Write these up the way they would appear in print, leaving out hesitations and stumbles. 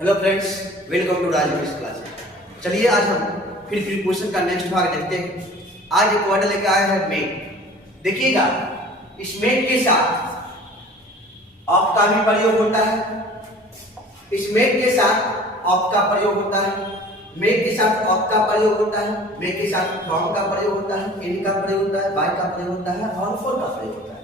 Hello friends, welcome to Raj class. चलिए आज हम फिर क्वेश्चन का नेक्स्ट भाग देखते हैं। आज एक वर्ड लेकर आया है मेक। देखिएगा, इस मेक के साथ ऑफ का भी प्रयोग होता है। इस मेक के साथ ऑफ का प्रयोग होता है, मेक के साथ ऑफ का प्रयोग होता है, मेक के साथ फ्रॉम का प्रयोग होता है, इन का प्रयोग होता है, बाय का प्रयोग होता है और फॉर का प्रयोग होता है।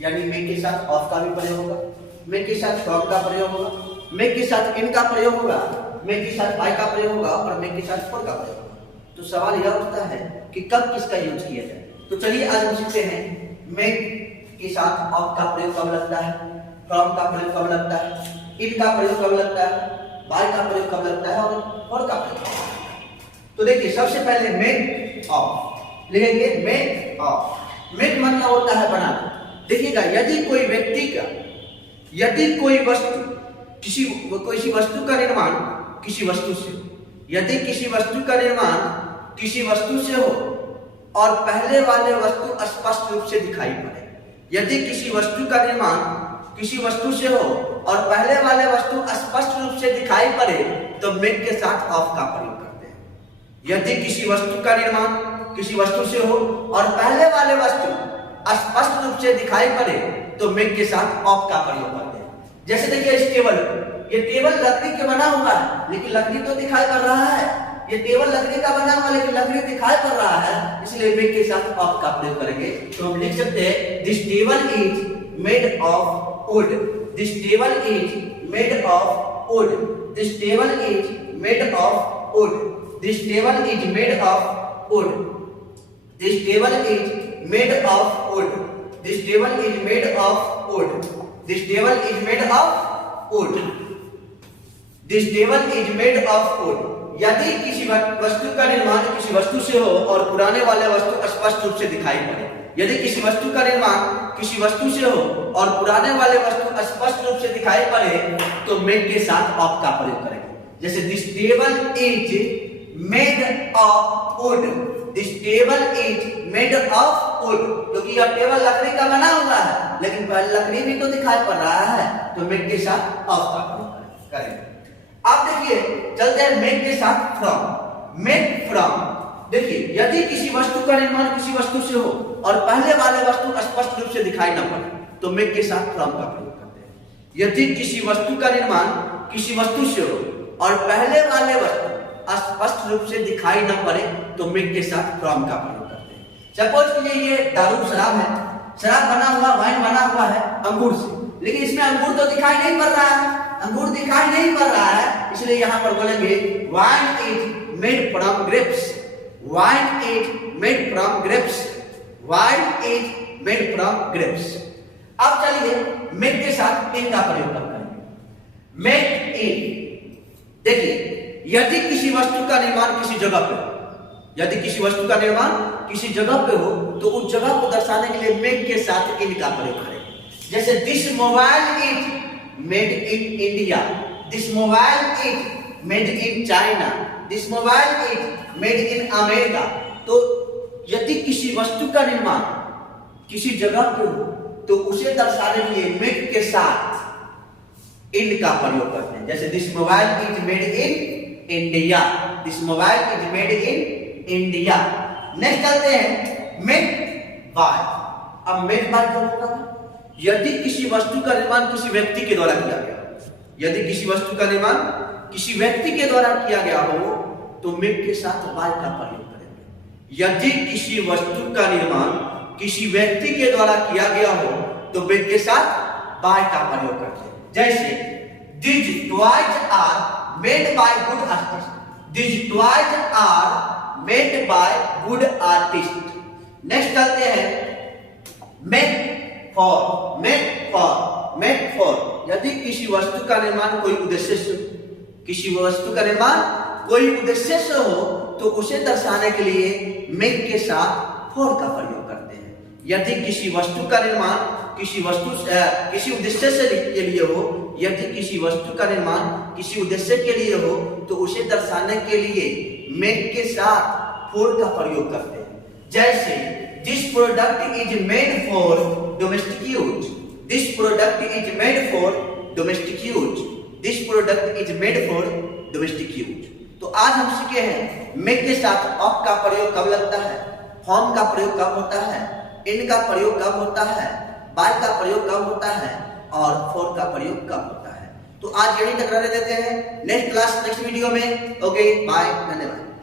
यानी मेक के साथ ऑफ का भी प्रयोग होगा, मेक के साथ फ्रॉम का प्रयोग होगा, मेक के साथ इन का प्रयोग होगा, मेक के साथ बाय का प्रयोग होगा और मेक के साथ फॉर का प्रयोग होगा। तो सवाल यह उठता है कि कब किसका यूज किया जाए। तो चलिए आज हम सीखते हैं मेक के साथ ऑफ का प्रयोग कब लगता है, फ्रॉम का प्रयोग कब लगता है, इन का प्रयोग कब लगता है, बाय का प्रयोग कब लगता है और फॉर का प्रयोग कब लगता है। तो देखिए, सबसे पहले मेक ऑफ लिखेंगे। मेक ऑफ, मेक मतलब होता है बनाना। देखिएगा, यदि कोई व्यक्ति का, यदि कोई वस्तु किसी वस्तु का निर्माण किसी वस्तु से, यदि किसी वस्तु का निर्माण किसी वस्तु से हो और पहले वाले वस्तु स्पष्ट रूप से दिखाई पड़े, यदि किसी वस्तु का निर्माण किसी वस्तु से हो और पहले वाले वस्तु स्पष्ट रूप से दिखाई पड़े तो मेक के साथ ऑफ का प्रयोग करते हैं। यदि किसी वस्तु का निर्माण किसी वस्तु से हो और पहले वाले वस्तु स्पष्ट रूप से दिखाई पड़े तो मेक के साथ ऑफ का प्रयोग करते हैं। जैसे देखिए, इस टेबल, ये टेबल लकड़ी के बना हुआ है लेकिन लकड़ी तो दिखाई पड़ रहा है। ये टेबल लकड़ी का बना हुआ लेकिन लकड़ी दिखाई पड़ रहा है, इसलिए मेक के साथ ऑफ का प्रयोग करेंगे। तो हम लिख सकते हैं this table is made of would, this table is made of would, this table is made of would, this table is made of would, this table is made of would, this table is made of would, this table is made of would, this table is made of would. यदि किसी वस्तु का निर्माण किसी वस्तु से हो और पुराने वाले वस्तु स्पष्ट रूप से दिखाई पड़े, यदि किसी वस्तु का निर्माण किसी वस्तु से हो और पुराने वाले वस्तु स्पष्ट रूप से दिखाई पड़े तो मेक के साथ ऑफ का प्रयोग करेंगे। जैसे this table is made of would, this table is made of would, क्योंकि यह टेबल लकड़ी का बना हुआ है लेकिन लकड़ी भी तो दिखाई पड़ रहा है, तो मेक के साथ ऑफ का प्रयोग करेंगे। अब देखिए, चलते हैं मेक के साथ फ्रॉम। मेक फ्रॉम, देखिए, यदि किसी वस्तु का निर्माण किसी वस्तु से हो और पहले वाले वस्तु स्पष्ट रूप से दिखाई न पड़े तो मेक के साथ फ्रॉम का प्रयोग करते हैं। यदि किसी वस्तु का निर्माण किसी वस्तु से हो और पहले वाले वस्तु स्पष्ट रूप से दिखाई न पड़े तो मेक के साथ फ्रॉम का प्रयोग करते हैं। सपोज कीजिए ये दारू शराब है, शराब बना हुआ, वाइन बना हुआ है अंगूर से, लेकिन इसमें अंगूर तो दिखाई नहीं पड़ रहा है, अंगूर दिखाई नहीं पड़ रहा है, इसलिए यहां पर बोलेंगे wine is made from grapes, wine is made from grapes, wine is made from grapes. अब चलिए मेक के साथ इन का प्रयोग करते हैं। मेक इन, देखिए, यदि किसी वस्तु का निर्माण किसी जगह पे हो, यदि किसी वस्तु का निर्माण किसी जगह पे हो तो उस जगह को दर्शाने के लिए मेक के साथ इन का प्रयोग करेंगे। जैसे this mobile is made in India, this mobile is made in China, this mobile is made in America. तो यदि किसी वस्तु का निर्माण किसी जगह पे हो तो उसे दर्शाने के लिए मेक के साथ इन का प्रयोग करते हैं। जैसे this mobile is made in India, this mobile is made in India. Next चलते हैं मेक बाय। अब मेक बाय क्या होगा? यदि किसी वस्तु का निर्माण किसी व्यक्ति के द्वारा किया गया, यदि किसी वस्तु का निर्माण किसी व्यक्ति के द्वारा किया गया हो तो मेक के साथ बाय का प्रयोग करेंगे। यदि किसी वस्तु का निर्माण किसी व्यक्ति के द्वारा किया गया हो तो मेक के साथ बाय का प्रयोग करते हैं। जैसे these toys are made by good artists, these toys are made by good artists। Next चलते हैं make for. Make for, make for, यदि किसी वस्तु का निर्माण कोई उद्देश्य से, किसी वस्तु का निर्माण कोई उद्देश्य से हो तो उसे दर्शाने के लिए मेक के साथ फॉर का प्रयोग करते हैं। यदि किसी वस्तु का निर्माण किसी उद्देश्य से के लिए हो, यदि किसी वस्तु का निर्माण किसी उद्देश्य के लिए हो तो उसे दर्शाने के लिए मेक के साथ फॉर का प्रयोग करते हैं। जैसे this product is made for domestic use, this product is made for domestic use, this product is made for domestic use. तो आज हम सीखे हैं मेक के साथ ऑफ का प्रयोग कब लगता है, फ्रॉम का प्रयोग कब होता है, इन का प्रयोग कब होता है, बाय का प्रयोग कब होता है और फॉर का प्रयोग कब होता है। तो आज यही तक रहने देते हैं, नेक्स्ट क्लास नेक्स्ट वीडियो में। ओके बाय, धन्यवाद।